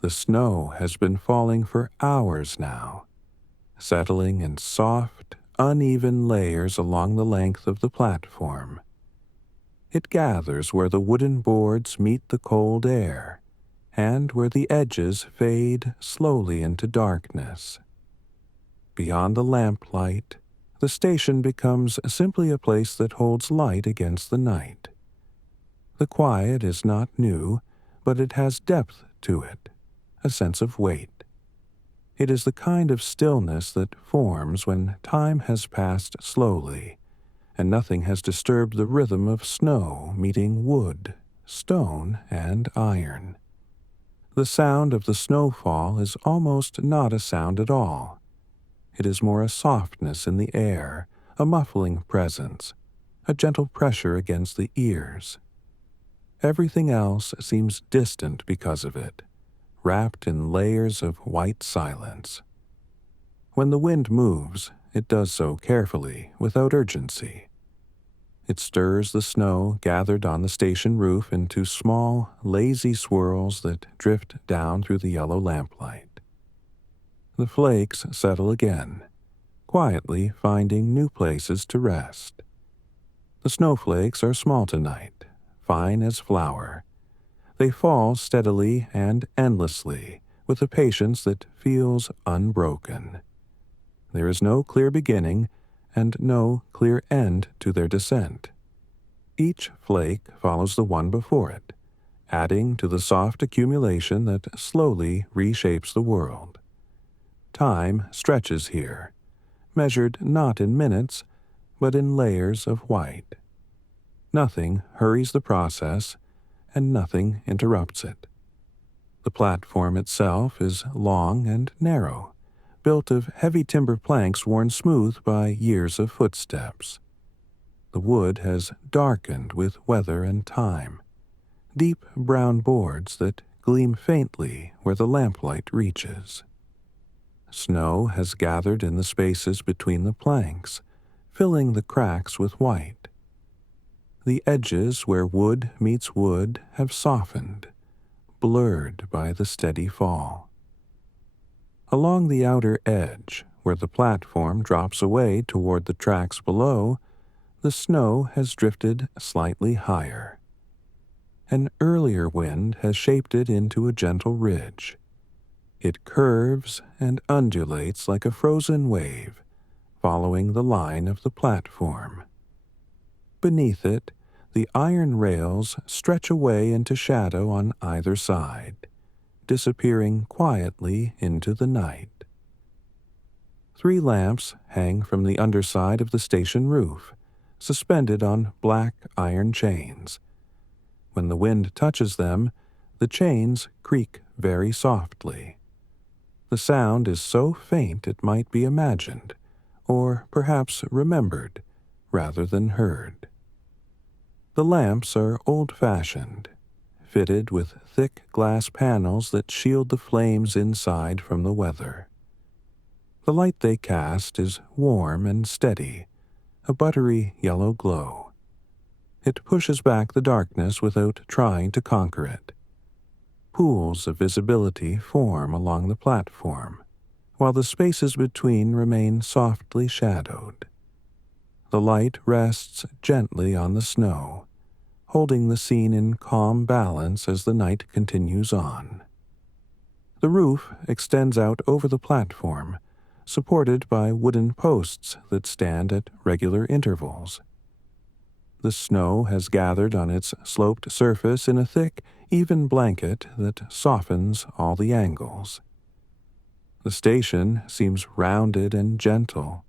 The snow has been falling for hours now, settling in soft, uneven layers along the length of the platform. It gathers where the wooden boards meet the cold air, and where the edges fade slowly into darkness. Beyond the lamplight, the station becomes simply a place that holds light against the night. The quiet is not new, but it has depth to it, a sense of weight. It is the kind of stillness that forms when time has passed slowly, and nothing has disturbed the rhythm of snow meeting wood, stone, and iron. The sound of the snowfall is almost not a sound at all. It is more a softness in the air, a muffling presence, a gentle pressure against the ears. Everything else seems distant because of it, wrapped in layers of white silence. When the wind moves, it does so carefully, without urgency. It stirs the snow gathered on the station roof into small, lazy swirls that drift down through the yellow lamplight. The flakes settle again, quietly finding new places to rest. The snowflakes are small tonight, fine as flour. They fall steadily and endlessly, with a patience that feels unbroken. There is no clear beginning and no clear end to their descent. Each flake follows the one before it, adding to the soft accumulation that slowly reshapes the world. Time stretches here, measured not in minutes, but in layers of white. Nothing hurries the process, and nothing interrupts it. The platform itself is long and narrow, built of heavy timber planks worn smooth by years of footsteps. The wood has darkened with weather and time, deep brown boards that gleam faintly where the lamplight reaches. Snow has gathered in the spaces between the planks, filling the cracks with white. The edges where wood meets wood have softened, blurred by the steady fall. Along the outer edge, where the platform drops away toward the tracks below, the snow has drifted slightly higher. An earlier wind has shaped it into a gentle ridge. It curves and undulates like a frozen wave, following the line of the platform. Beneath it, the iron rails stretch away into shadow on either side, disappearing quietly into the night. 3 lamps hang from the underside of the station roof, suspended on black iron chains. When the wind touches them, the chains creak very softly. The sound is so faint it might be imagined, or perhaps remembered, rather than heard. The lamps are old-fashioned, fitted with thick glass panels that shield the flames inside from the weather. The light they cast is warm and steady, a buttery yellow glow. It pushes back the darkness without trying to conquer it. Pools of visibility form along the platform, while the spaces between remain softly shadowed. The light rests gently on the snow, holding the scene in calm balance as the night continues on. The roof extends out over the platform, supported by wooden posts that stand at regular intervals. The snow has gathered on its sloped surface in a thick, even blanket that softens all the angles. The station seems rounded and gentle,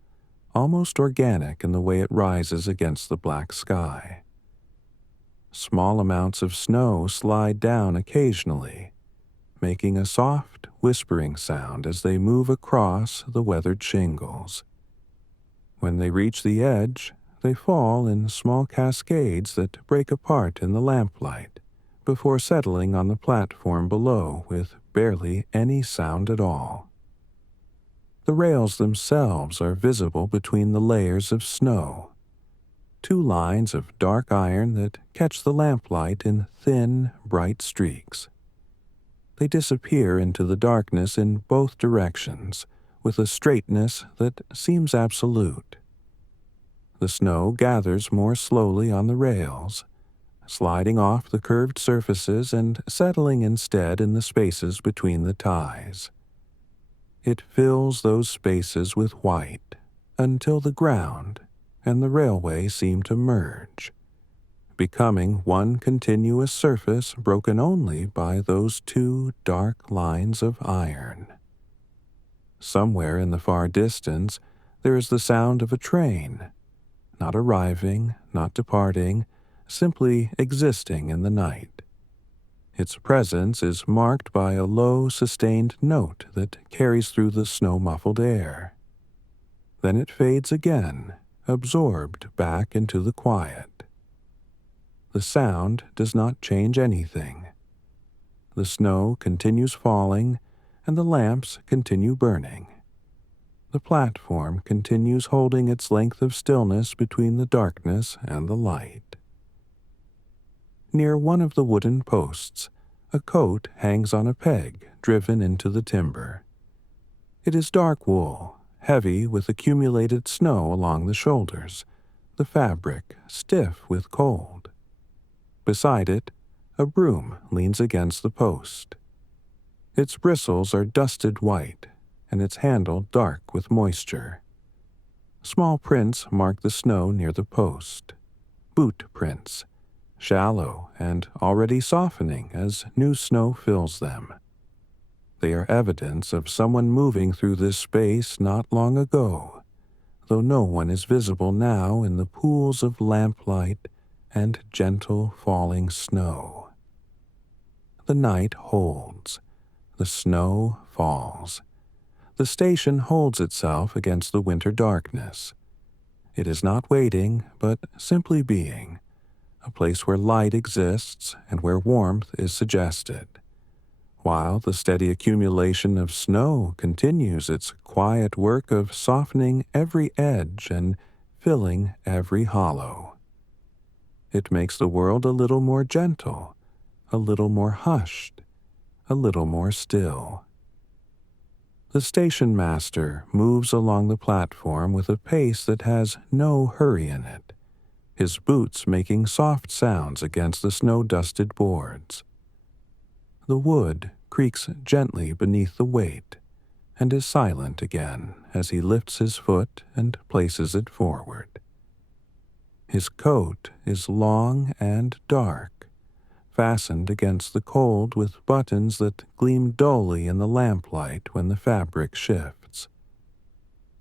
almost organic in the way it rises against the black sky. Small amounts of snow slide down occasionally, making a soft, whispering sound as they move across the weathered shingles. When they reach the edge, they fall in small cascades that break apart in the lamplight, before settling on the platform below with barely any sound at all. The rails themselves are visible between the layers of snow, 2 lines of dark iron that catch the lamplight in thin, bright streaks. They disappear into the darkness in both directions, with a straightness that seems absolute. The snow gathers more slowly on the rails, sliding off the curved surfaces and settling instead in the spaces between the ties. It fills those spaces with white until the ground and the railway seem to merge, becoming one continuous surface broken only by those two dark lines of iron. Somewhere in the far distance, there is the sound of a train, not arriving, not departing, simply existing in the night. Its presence is marked by a low, sustained note that carries through the snow-muffled air. Then it fades again, absorbed back into the quiet. The sound does not change anything. The snow continues falling, and the lamps continue burning. The platform continues holding its length of stillness between the darkness and the light. Near one of the wooden posts, a coat hangs on a peg driven into the timber. It is dark wool, heavy with accumulated snow along the shoulders, the fabric stiff with cold. Beside it, a broom leans against the post. Its bristles are dusted white, and its handle dark with moisture. Small prints mark the snow near the post. Boot prints, shallow and already softening as new snow fills them. They are evidence of someone moving through this space not long ago, though no one is visible now in the pools of lamplight and gentle falling snow. The night holds. The snow falls. The station holds itself against the winter darkness. It is not waiting, but simply being, a place where light exists and where warmth is suggested, while the steady accumulation of snow continues its quiet work of softening every edge and filling every hollow. It makes the world a little more gentle, a little more hushed, a little more still. The station master moves along the platform with a pace that has no hurry in it, his boots making soft sounds against the snow-dusted boards. The wood creaks gently beneath the weight and is silent again as he lifts his foot and places it forward. His coat is long and dark, fastened against the cold with buttons that gleam dully in the lamplight when the fabric shifts.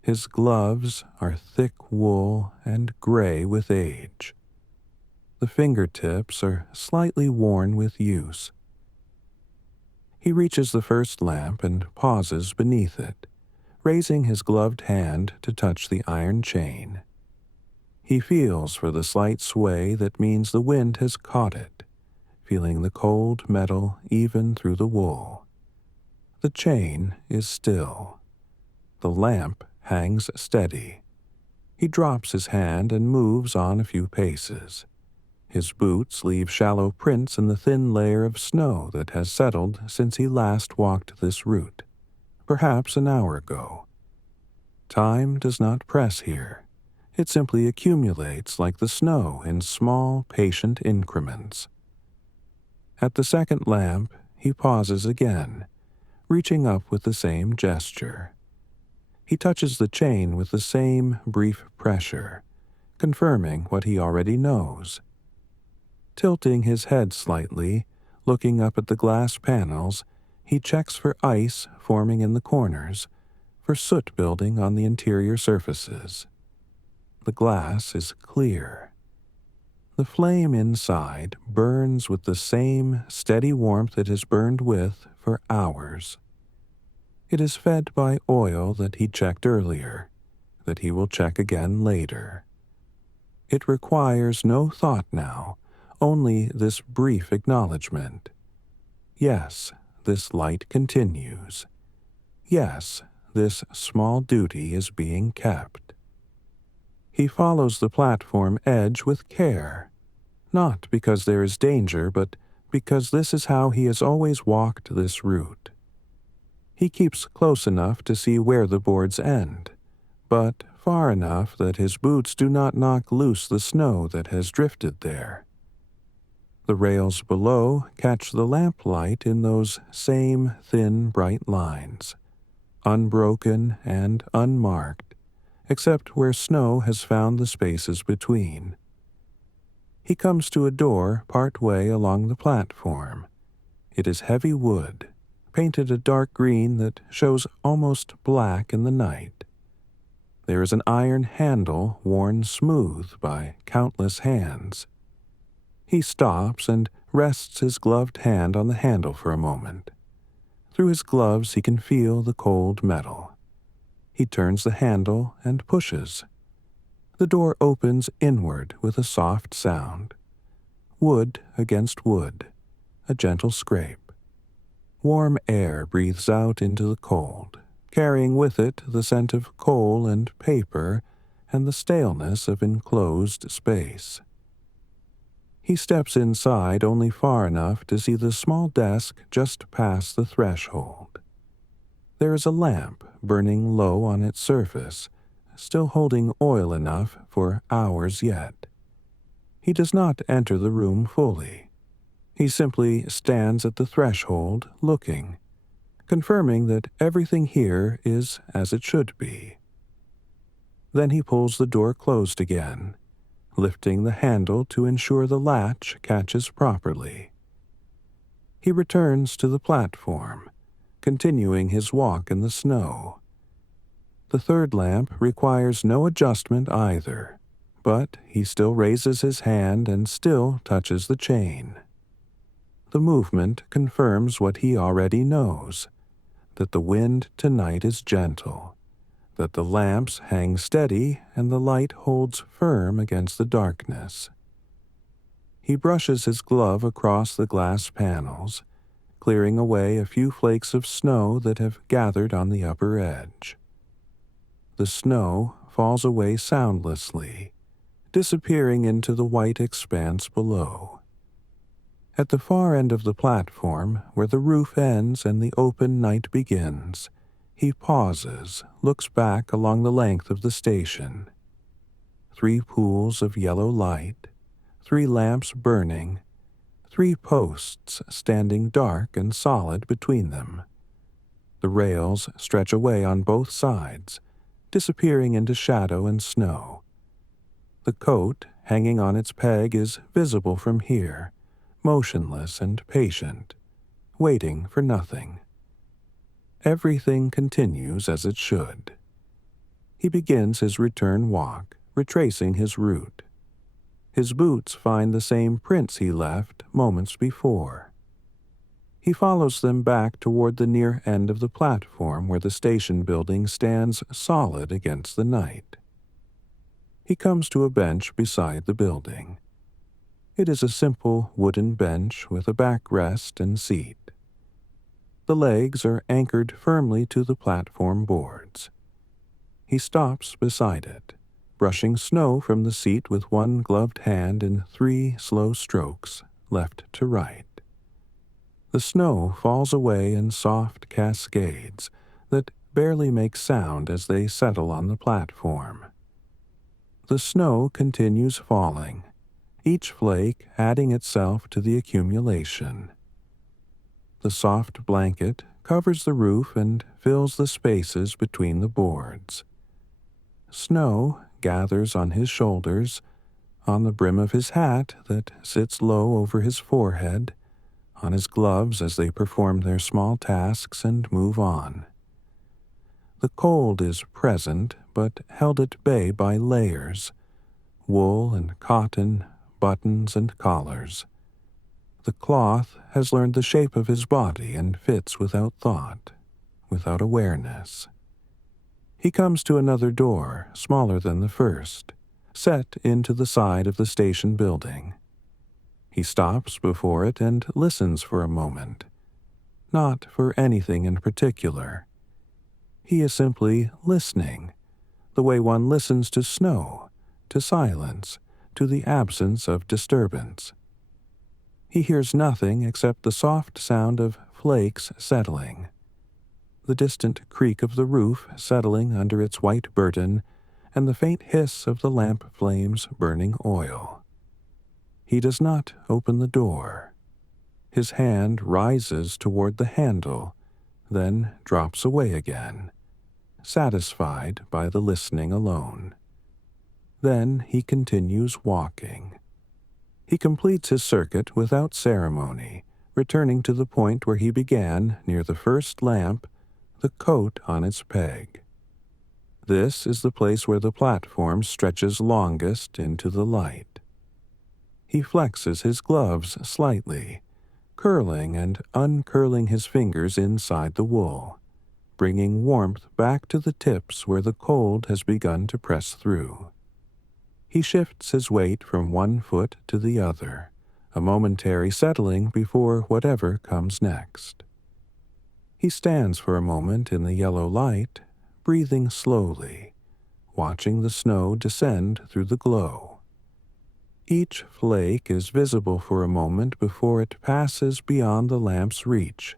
His gloves are thick wool and gray with age. The fingertips are slightly worn with use. He reaches the first lamp and pauses beneath it, raising his gloved hand to touch the iron chain. He feels for the slight sway that means the wind has caught it, feeling the cold metal even through the wool. The chain is still. The lamp hangs steady. He drops his hand and moves on a few paces. His boots leave shallow prints in the thin layer of snow that has settled since he last walked this route, perhaps an hour ago. Time does not press here. It simply accumulates like the snow in small, patient increments. At the second lamp, he pauses again, reaching up with the same gesture. He touches the chain with the same brief pressure, confirming what he already knows. Tilting his head slightly, looking up at the glass panels, he checks for ice forming in the corners, for soot building on the interior surfaces. The glass is clear. The flame inside burns with the same steady warmth it has burned with for hours. It is fed by oil that he checked earlier, that he will check again later. It requires no thought now, only this brief acknowledgement. Yes, this light continues. Yes, this small duty is being kept. He follows the platform edge with care, not because there is danger, but because this is how he has always walked this route. He keeps close enough to see where the boards end, but far enough that his boots do not knock loose the snow that has drifted there. The rails below catch the lamplight in those same thin, bright lines, unbroken and unmarked, except where snow has found the spaces between. He comes to a door part way along the platform. It is heavy wood, painted a dark green that shows almost black in the night. There is an iron handle worn smooth by countless hands. He stops and rests his gloved hand on the handle for a moment. Through his gloves he can feel the cold metal. He turns the handle and pushes. The door opens inward with a soft sound. Wood against wood, a gentle scrape. Warm air breathes out into the cold, carrying with it the scent of coal and paper and the staleness of enclosed space. He steps inside only far enough to see the small desk just past the threshold. There is a lamp burning low on its surface, still holding oil enough for hours yet. He does not enter the room fully. He simply stands at the threshold, looking, confirming that everything here is as it should be. Then he pulls the door closed again, lifting the handle to ensure the latch catches properly. He returns to the platform, continuing his walk in the snow. The third lamp requires no adjustment either, but he still raises his hand and still touches the chain. The movement confirms what he already knows, that the wind tonight is gentle, that the lamps hang steady and the light holds firm against the darkness. He brushes his glove across the glass panels, clearing away a few flakes of snow that have gathered on the upper edge. The snow falls away soundlessly, disappearing into the white expanse below. At the far end of the platform, where the roof ends and the open night begins, he pauses, looks back along the length of the station. 3 pools of yellow light, 3 lamps burning, 3 posts standing dark and solid between them. The rails stretch away on both sides, disappearing into shadow and snow. The coat, hanging on its peg, is visible from here, motionless and patient, waiting for nothing. Everything continues as it should. He begins his return walk, retracing his route. His boots find the same prints he left moments before. He follows them back toward the near end of the platform where the station building stands solid against the night. He comes to a bench beside the building. It is a simple wooden bench with a backrest and seat. The legs are anchored firmly to the platform boards. He stops beside it, brushing snow from the seat with one gloved hand in 3 slow strokes, left to right. The snow falls away in soft cascades that barely make sound as they settle on the platform. The snow continues falling, each flake adding itself to the accumulation. The soft blanket covers the roof and fills the spaces between the boards. Snow gathers on his shoulders, on the brim of his hat that sits low over his forehead, on his gloves as they perform their small tasks and move on. The cold is present, but held at bay by layers, wool and cotton, buttons and collars. The cloth has learned the shape of his body and fits without thought, without awareness. He comes to another door, smaller than the first, set into the side of the station building. He stops before it and listens for a moment, not for anything in particular. He is simply listening, the way one listens to snow, to silence, to the absence of disturbance. He hears nothing except the soft sound of flakes settling, the distant creak of the roof settling under its white burden, and the faint hiss of the lamp flames burning oil. He does not open the door. His hand rises toward the handle, then drops away again, satisfied by the listening alone. Then he continues walking. He completes his circuit without ceremony, returning to the point where he began near the first lamp, the coat on its peg. This is the place where the platform stretches longest into the light. He flexes his gloves slightly, curling and uncurling his fingers inside the wool, bringing warmth back to the tips where the cold has begun to press through. He shifts his weight from one foot to the other, a momentary settling before whatever comes next. He stands for a moment in the yellow light, breathing slowly, watching the snow descend through the glow. Each flake is visible for a moment before it passes beyond the lamp's reach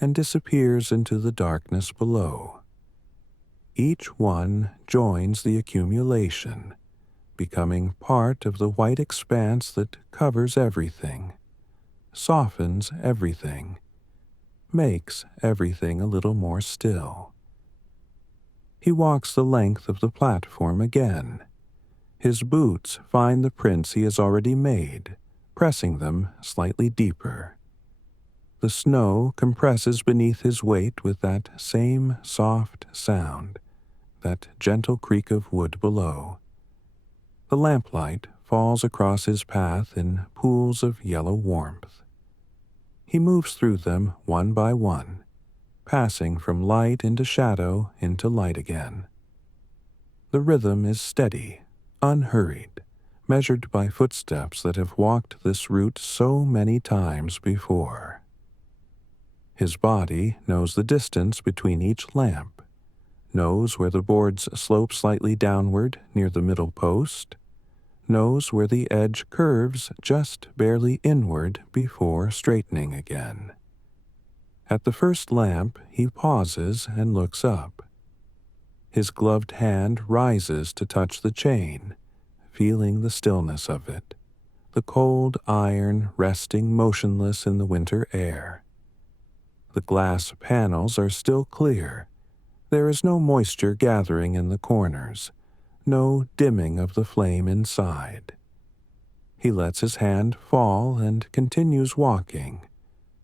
and disappears into the darkness below. Each one joins the accumulation, becoming part of the white expanse that covers everything, softens everything, makes everything a little more still. He walks the length of the platform again. His boots find the prints he has already made, pressing them slightly deeper. The snow compresses beneath his weight with that same soft sound, that gentle creak of wood below. The lamplight falls across his path in pools of yellow warmth. He moves through them one by one, passing from light into shadow into light again. The rhythm is steady, unhurried, measured by footsteps that have walked this route so many times before. His body knows the distance between each lamp, knows where the boards slope slightly downward near the middle post, knows where the edge curves just barely inward before straightening again. At the first lamp, he pauses and looks up. His gloved hand rises to touch the chain, feeling the stillness of it, the cold iron resting motionless in the winter air. The glass panels are still clear. There is no moisture gathering in the corners, no dimming of the flame inside. He lets his hand fall and continues walking,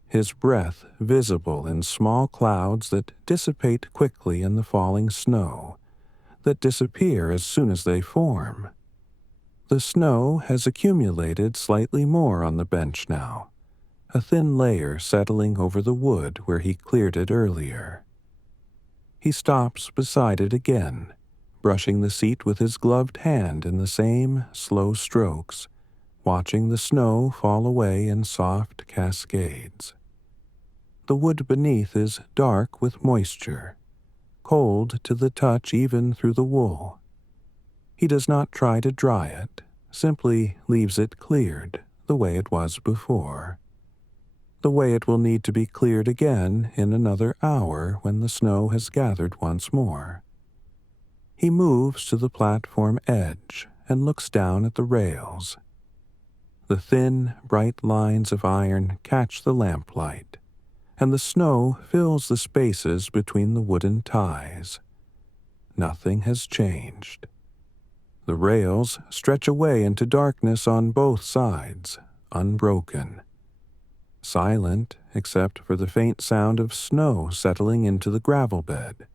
his breath visible in small clouds that dissipate quickly in the falling snow, that disappear as soon as they form. The snow has accumulated slightly more on the bench now, a thin layer settling over the wood where he cleared it earlier. He stops beside it again, brushing the seat with his gloved hand in the same slow strokes, watching the snow fall away in soft cascades. The wood beneath is dark with moisture, cold to the touch even through the wool. He does not try to dry it, simply leaves it cleared the way it was before, the way it will need to be cleared again in another hour when the snow has gathered once more. He moves to the platform edge and looks down at the rails. The thin, bright lines of iron catch the lamplight, and the snow fills the spaces between the wooden ties. Nothing has changed. The rails stretch away into darkness on both sides, unbroken. Silent except for the faint sound of snow settling into the gravel bed,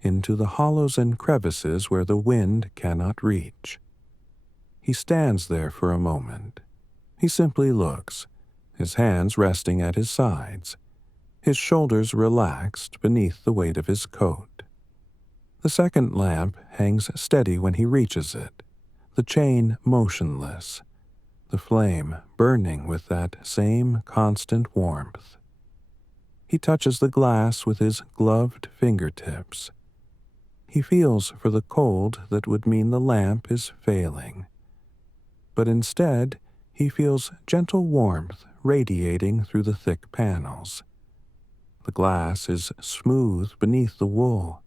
into the hollows and crevices where the wind cannot reach. He stands there for a moment. He simply looks, his hands resting at his sides, his shoulders relaxed beneath the weight of his coat. The second lamp hangs steady when he reaches it, the chain motionless, the flame burning with that same constant warmth. He touches the glass with his gloved fingertips. He feels for the cold that would mean the lamp is failing. But instead, he feels gentle warmth radiating through the thick panels. The glass is smooth beneath the wool.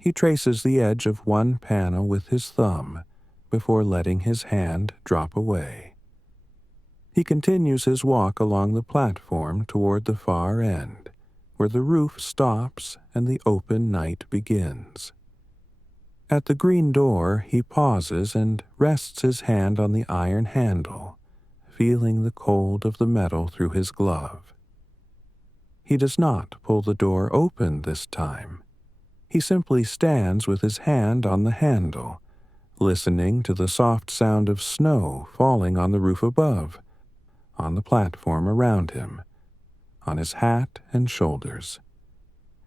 He traces the edge of one panel with his thumb before letting his hand drop away. He continues his walk along the platform toward the far end, where the roof stops and the open night begins. At the green door, he pauses and rests his hand on the iron handle, feeling the cold of the metal through his glove. He does not pull the door open this time. He simply stands with his hand on the handle, listening to the soft sound of snow falling on the roof above, on the platform around him, on his hat and shoulders.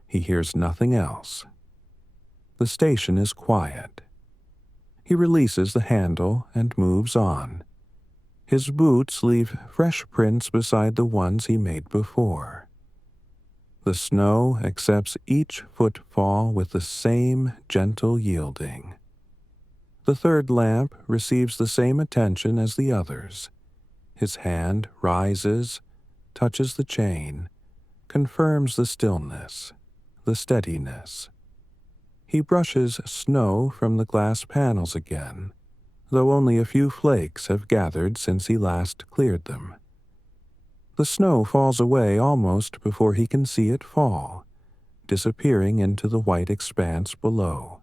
He hears nothing else. The station is quiet. He releases the handle and moves on. His boots leave fresh prints beside the ones he made before. The snow accepts each footfall with the same gentle yielding. The third lamp receives the same attention as the others. His hand rises, touches the chain, confirms the stillness, the steadiness. He brushes snow from the glass panels again, though only a few flakes have gathered since he last cleared them. The snow falls away almost before he can see it fall, disappearing into the white expanse below.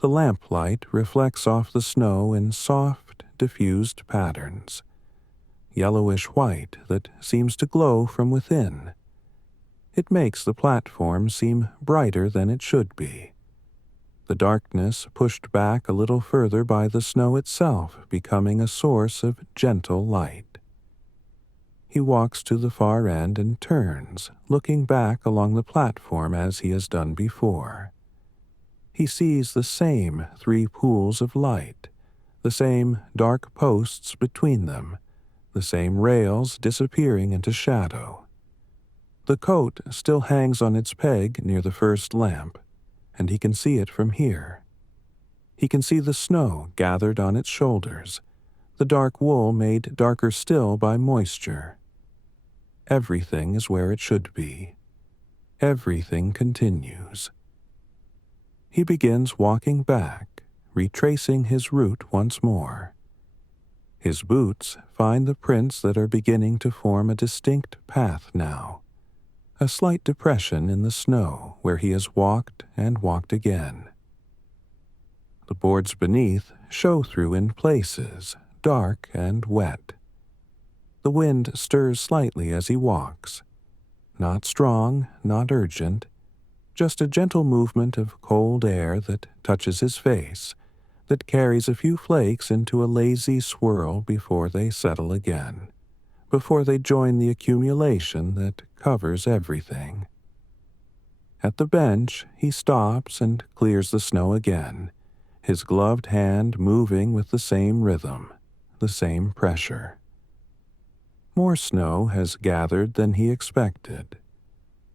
The lamplight reflects off the snow in soft, diffused patterns, yellowish white that seems to glow from within. It makes the platform seem brighter than it should be. The darkness pushed back a little further by the snow itself becoming a source of gentle light. He walks to the far end and turns, looking back along the platform as he has done before. He sees the same 3 pools of light, the same dark posts between them, the same rails disappearing into shadow. The coat still hangs on its peg near the first lamp, and he can see it from here. He can see the snow gathered on its shoulders, the dark wool made darker still by moisture. Everything is where it should be. Everything continues. He begins walking back, retracing his route once more. His boots find the prints that are beginning to form a distinct path now, a slight depression in the snow where he has walked and walked again. The boards beneath show through in places, dark and wet. The wind stirs slightly as he walks, not strong, not urgent, just a gentle movement of cold air that touches his face, that carries a few flakes into a lazy swirl before they settle again, before they join the accumulation that covers everything. At the bench, he stops and clears the snow again, his gloved hand moving with the same rhythm, the same pressure. More snow has gathered than he expected.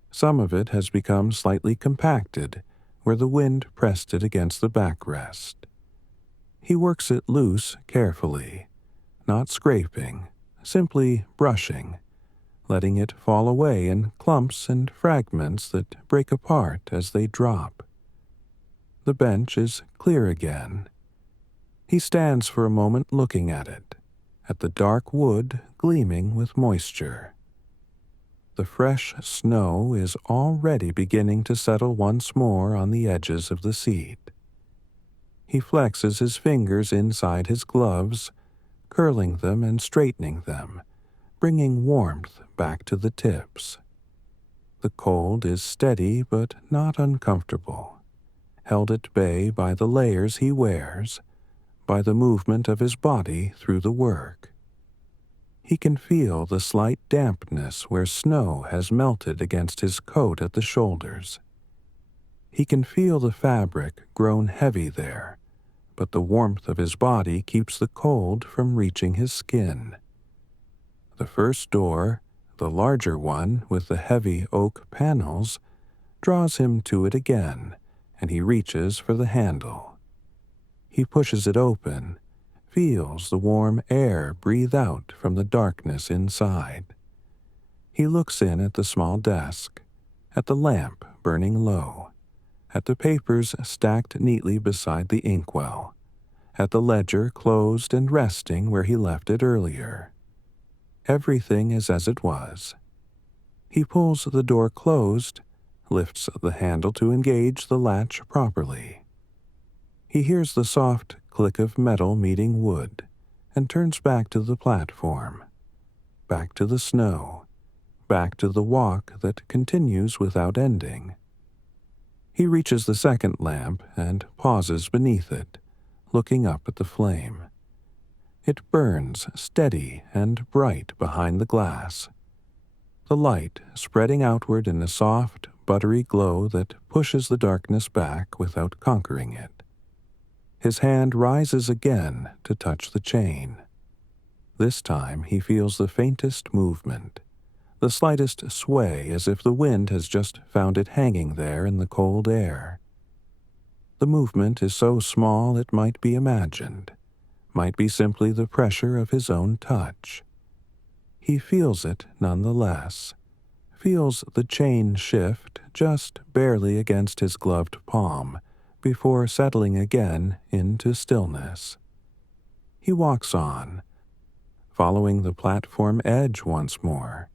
Some of it has become slightly compacted where the wind pressed it against the backrest. He works it loose carefully, not scraping, simply brushing, letting it fall away in clumps and fragments that break apart as they drop. The bench is clear again. He stands for a moment looking at it, at the dark wood gleaming with moisture. The fresh snow is already beginning to settle once more on the edges of the seat. He flexes his fingers inside his gloves, curling them and straightening them, bringing warmth back to the tips. The cold is steady but not uncomfortable, held at bay by the layers he wears, by the movement of his body through the work. He can feel the slight dampness where snow has melted against his coat at the shoulders. He can feel the fabric grown heavy there, but the warmth of his body keeps the cold from reaching his skin. The first door, the larger one with the heavy oak panels, draws him to it again, and he reaches for the handle. He pushes it open, feels the warm air breathe out from the darkness inside. He looks in at the small desk, at the lamp burning low, at the papers stacked neatly beside the inkwell, at the ledger closed and resting where he left it earlier. Everything is as it was. He pulls the door closed, lifts the handle to engage the latch properly. He hears the soft click of metal meeting wood and turns back to the platform, back to the snow, back to the walk that continues without ending. He reaches the second lamp and pauses beneath it, looking up at the flame. It burns steady and bright behind the glass, the light spreading outward in a soft, buttery glow that pushes the darkness back without conquering it. His hand rises again to touch the chain. This time he feels the faintest movement, the slightest sway, as if the wind has just found it hanging there in the cold air. The movement is so small it might be imagined, might be simply the pressure of his own touch. He feels it nonetheless, feels the chain shift just barely against his gloved palm before settling again into stillness. He walks on, following the platform edge once more.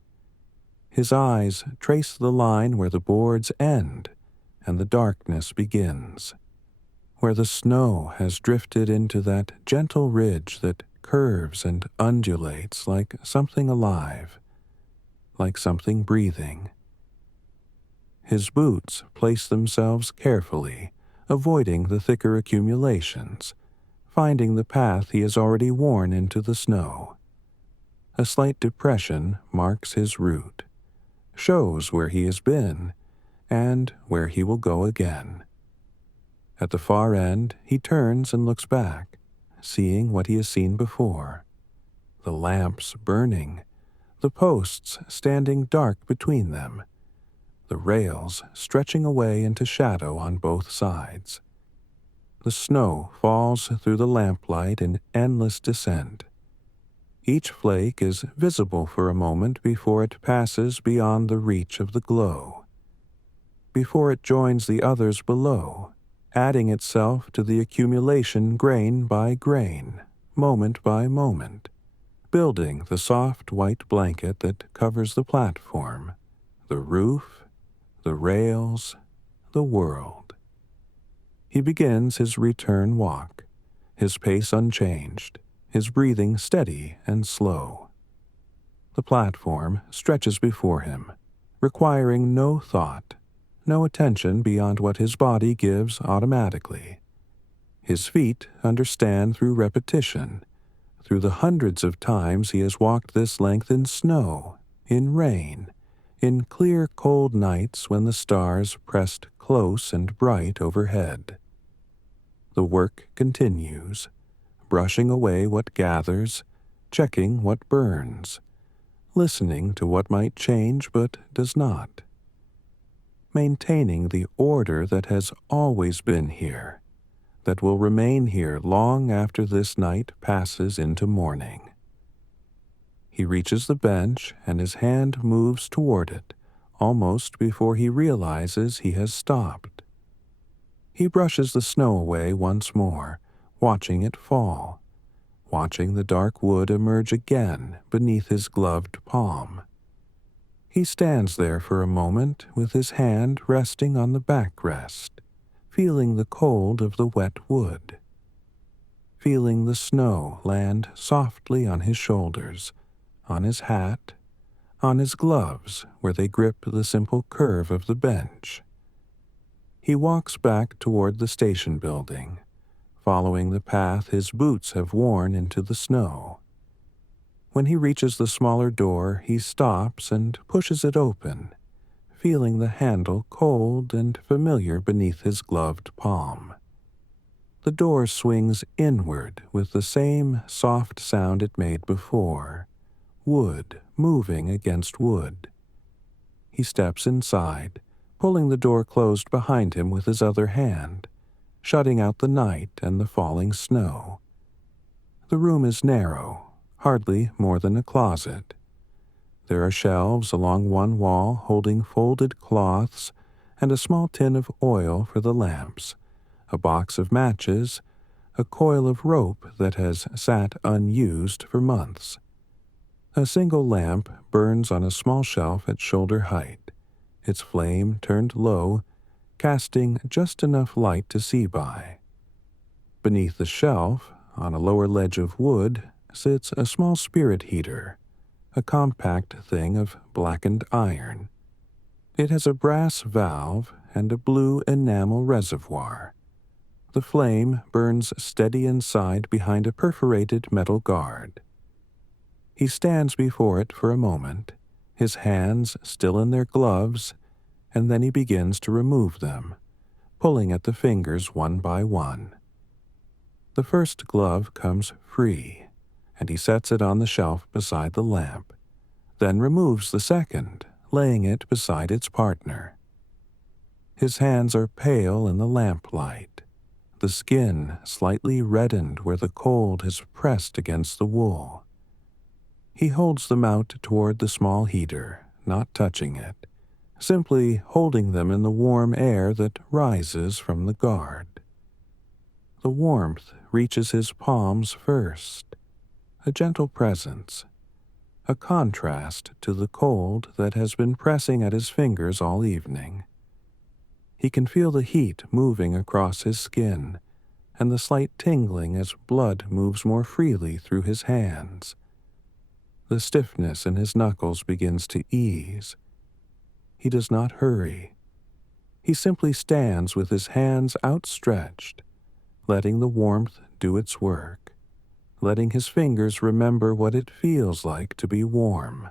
His eyes trace the line where the boards end and the darkness begins, where the snow has drifted into that gentle ridge that curves and undulates like something alive, like something breathing. His boots place themselves carefully, avoiding the thicker accumulations, finding the path he has already worn into the snow. A slight depression marks his route, shows where he has been, and where he will go again. At the far end, he turns and looks back, seeing what he has seen before. The lamps burning, the posts standing dark between them, the rails stretching away into shadow on both sides. The snow falls through the lamplight in endless descent. Each flake is visible for a moment before it passes beyond the reach of the glow, before it joins the others below, adding itself to the accumulation grain by grain, moment by moment, building the soft white blanket that covers the platform, the roof, the rails, the world. He begins his return walk, his pace unchanged, his breathing steady and slow. The platform stretches before him, requiring no thought, no attention beyond what his body gives automatically. His feet understand through repetition, through the hundreds of times he has walked this length in snow, in rain, in clear cold nights when the stars pressed close and bright overhead. The work continues, brushing away what gathers, checking what burns, listening to what might change but does not, maintaining the order that has always been here, that will remain here long after this night passes into morning. He reaches the bench and his hand moves toward it, almost before he realizes he has stopped. He brushes the snow away once more, watching it fall, watching the dark wood emerge again beneath his gloved palm. He stands there for a moment with his hand resting on the backrest, feeling the cold of the wet wood, feeling the snow land softly on his shoulders, on his hat, on his gloves where they grip the simple curve of the bench. He walks back toward the station building, following the path his boots have worn into the snow. When he reaches the smaller door, he stops and pushes it open, feeling the handle cold and familiar beneath his gloved palm. The door swings inward with the same soft sound it made before, wood moving against wood. He steps inside, pulling the door closed behind him with his other hand, shutting out the night and the falling snow. The room is narrow, hardly more than a closet. There are shelves along one wall holding folded cloths and a small tin of oil for the lamps, a box of matches, a coil of rope that has sat unused for months. A single lamp burns on a small shelf at shoulder height, its flame turned low, casting just enough light to see by. Beneath the shelf, on a lower ledge of wood, sits a small spirit heater, a compact thing of blackened iron. It has a brass valve and a blue enamel reservoir. The flame burns steady inside behind a perforated metal guard. He stands before it for a moment, his hands still in their gloves, and then he begins to remove them, pulling at the fingers one by one. The first glove comes free, and he sets it on the shelf beside the lamp, then removes the second, laying it beside its partner. His hands are pale in the lamplight, the skin slightly reddened where the cold has pressed against the wool. He holds them out toward the small heater, not touching it, simply holding them in the warm air that rises from the guard. The warmth reaches his palms first, a gentle presence, a contrast to the cold that has been pressing at his fingers all evening. He can feel the heat moving across his skin, and the slight tingling as blood moves more freely through his hands. The stiffness in his knuckles begins to ease. He does not hurry. He simply stands with his hands outstretched, letting the warmth do its work, letting his fingers remember what it feels like to be warm.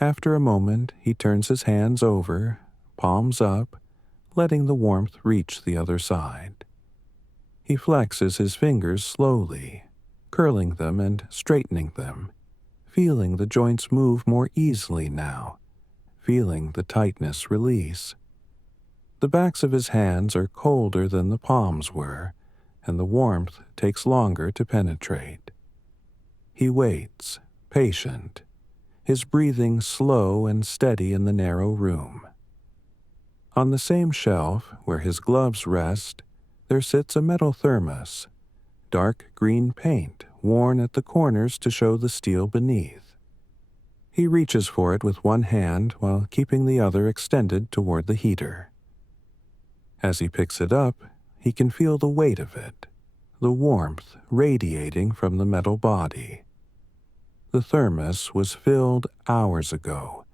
After a moment, he turns his hands over, palms up, letting the warmth reach the other side. He flexes his fingers slowly, curling them and straightening them, feeling the joints move more easily now, feeling the tightness release. The backs of his hands are colder than the palms were, and the warmth takes longer to penetrate. He waits, patient, his breathing slow and steady in the narrow room. On the same shelf where his gloves rest, there sits a metal thermos, dark green paint worn at the corners to show the steel beneath. He reaches for it with one hand while keeping the other extended toward the heater. As he picks it up, he can feel the weight of it, the warmth radiating from the metal body. The thermos was filled hours ago,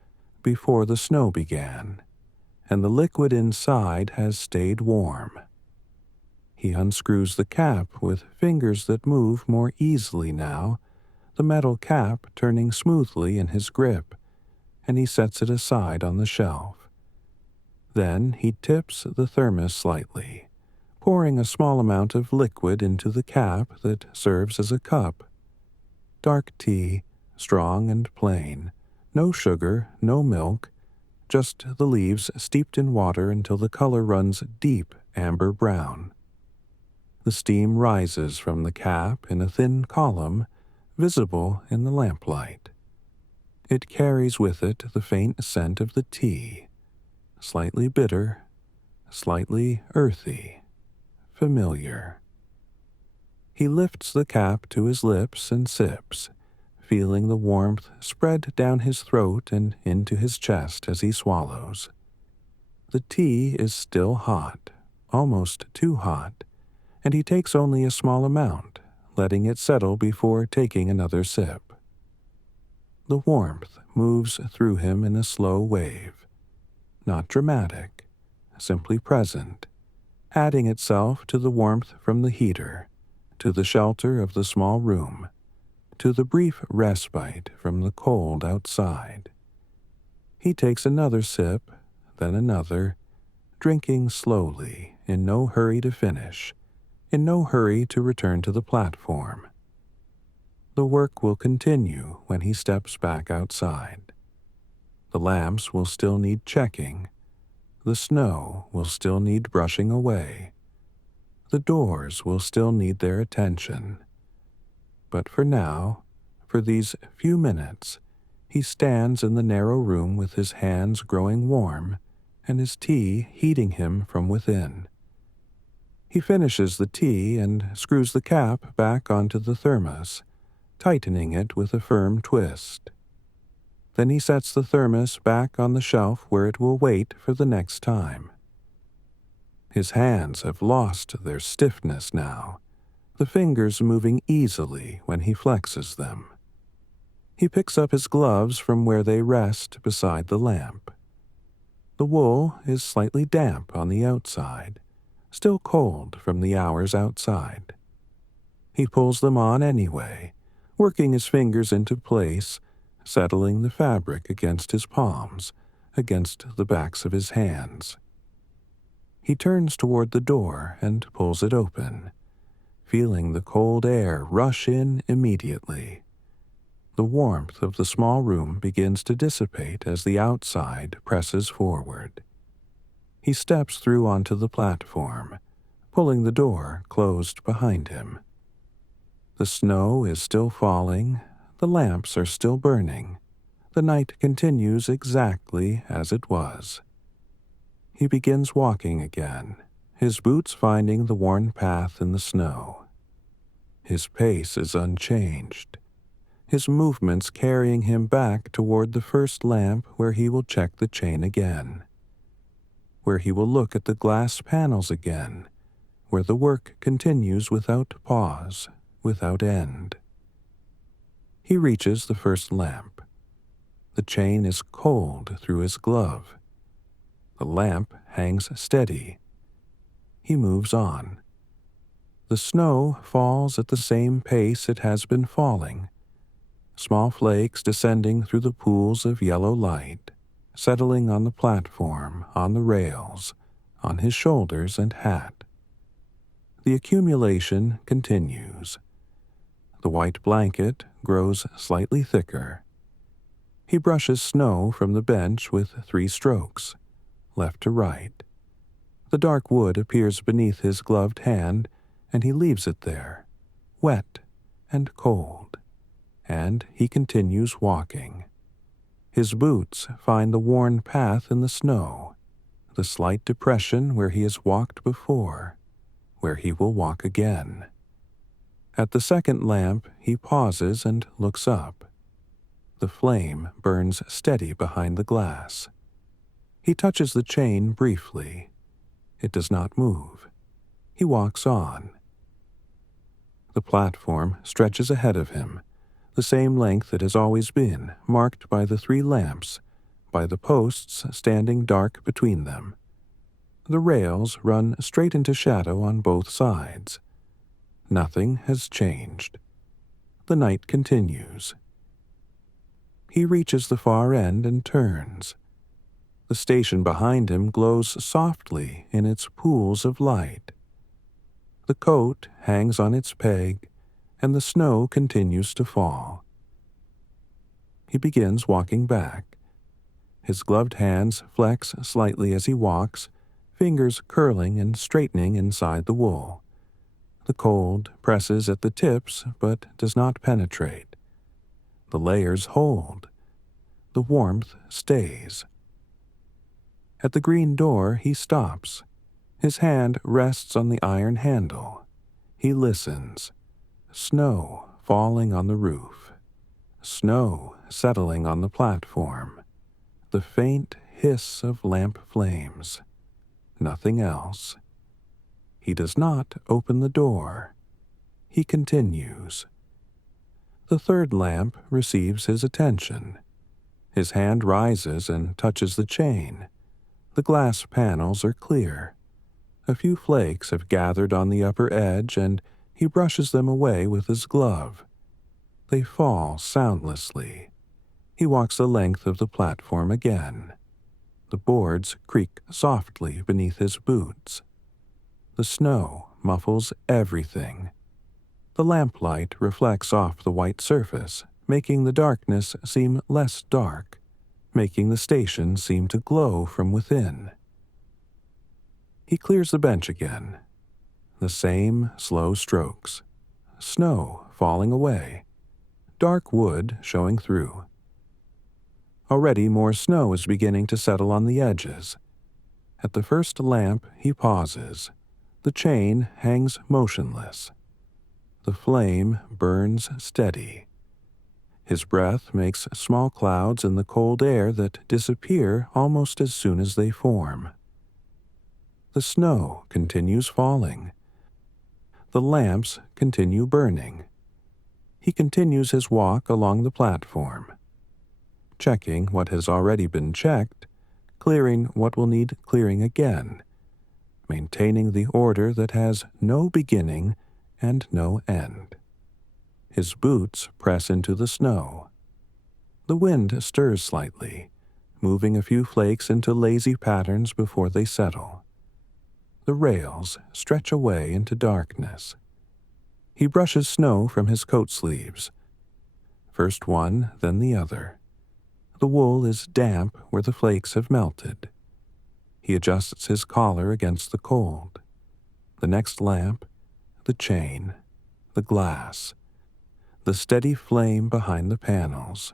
before the snow began, and the liquid inside has stayed warm. He unscrews the cap with fingers that move more easily now, the metal cap turning smoothly in his grip, and he sets it aside on the shelf. Then he tips the thermos slightly, pouring a small amount of liquid into the cap that serves as a cup. Dark tea, strong and plain, no sugar, no milk, just the leaves steeped in water until the color runs deep amber brown. The steam rises from the cap in a thin column, visible in the lamplight. It carries with it the faint scent of the tea, slightly bitter, slightly earthy, familiar. He lifts the cap to his lips and sips, feeling the warmth spread down his throat and into his chest as he swallows. The tea is still hot, almost too hot, and he takes only a small amount, letting it settle before taking another sip. The warmth moves through him in a slow wave, not dramatic, simply present, adding itself to the warmth from the heater, to the shelter of the small room, to the brief respite from the cold outside. He takes another sip, then another, drinking slowly, in no hurry to finish, in no hurry to return to the platform. The work will continue when he steps back outside. The lamps will still need checking. The snow will still need brushing away. The doors will still need their attention. But for now, for these few minutes, he stands in the narrow room with his hands growing warm and his tea heating him from within. He finishes the tea and screws the cap back onto the thermos, tightening it with a firm twist. Then he sets the thermos back on the shelf where it will wait for the next time. His hands have lost their stiffness now, the fingers moving easily when he flexes them. He picks up his gloves from where they rest beside the lamp. The wool is slightly damp on the outside, still cold from the hours outside. He pulls them on anyway, working his fingers into place, settling the fabric against his palms, against the backs of his hands. He turns toward the door and pulls it open, feeling the cold air rush in immediately. The warmth of the small room begins to dissipate as the outside presses forward. He steps through onto the platform, pulling the door closed behind him. The snow is still falling, the lamps are still burning. The night continues exactly as it was. He begins walking again, his boots finding the worn path in the snow. His pace is unchanged, his movements carrying him back toward the first lamp where he will check the chain again, where he will look at the glass panels again, where the work continues without pause, without end. He reaches the first lamp. The chain is cold through his glove. The lamp hangs steady. He moves on. The snow falls at the same pace it has been falling, small flakes descending through the pools of yellow light, settling on the platform, on the rails, on his shoulders and hat. The accumulation continues. The white blanket grows slightly thicker. He brushes snow from the bench with 3 strokes, left to right. The dark wood appears beneath his gloved hand, and he leaves it there, wet and cold, and he continues walking. His boots find the worn path in the snow, the slight depression where he has walked before, where he will walk again. At the second lamp, he pauses and looks up. The flame burns steady behind the glass. He touches the chain briefly. It does not move. He walks on. The platform stretches ahead of him, the same length it has always been, marked by the 3 lamps, by the posts standing dark between them. The rails run straight into shadow on both sides. Nothing has changed. The night continues. He reaches the far end and turns. The station behind him glows softly in its pools of light. The coat hangs on its peg, and the snow continues to fall. He begins walking back. His gloved hands flex slightly as he walks, fingers curling and straightening inside the wool. The cold presses at the tips but does not penetrate. The layers hold. The warmth stays. At the green door he stops. His hand rests on the iron handle. He listens. Snow falling on the roof. Snow settling on the platform. The faint hiss of lamp flames. Nothing else. He does not open the door. He continues. The third lamp receives his attention. His hand rises and touches the chain. The glass panels are clear. A few flakes have gathered on the upper edge, and he brushes them away with his glove. They fall soundlessly. He walks the length of the platform again. The boards creak softly beneath his boots. The snow muffles everything. The lamplight reflects off the white surface, making the darkness seem less dark, making the station seem to glow from within. He clears the bench again. The same slow strokes. Snow falling away, dark wood showing through. Already more snow is beginning to settle on the edges. At the first lamp, he pauses. The chain hangs motionless. The flame burns steady. His breath makes small clouds in the cold air that disappear almost as soon as they form. The snow continues falling. The lamps continue burning. He continues his walk along the platform, checking what has already been checked, clearing what will need clearing again, maintaining the order that has no beginning and no end. His boots press into the snow. The wind stirs slightly, moving a few flakes into lazy patterns before they settle. The rails stretch away into darkness. He brushes snow from his coat sleeves. First one, then the other. The wool is damp where the flakes have melted. He adjusts his collar against the cold. The next lamp, the chain, the glass, the steady flame behind the panels.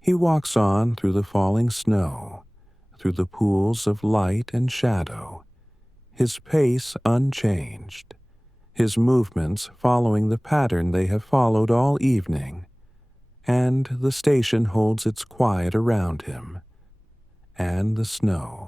He walks on through the falling snow, through the pools of light and shadow, his pace unchanged, his movements following the pattern they have followed all evening, and the station holds its quiet around him, and the snow.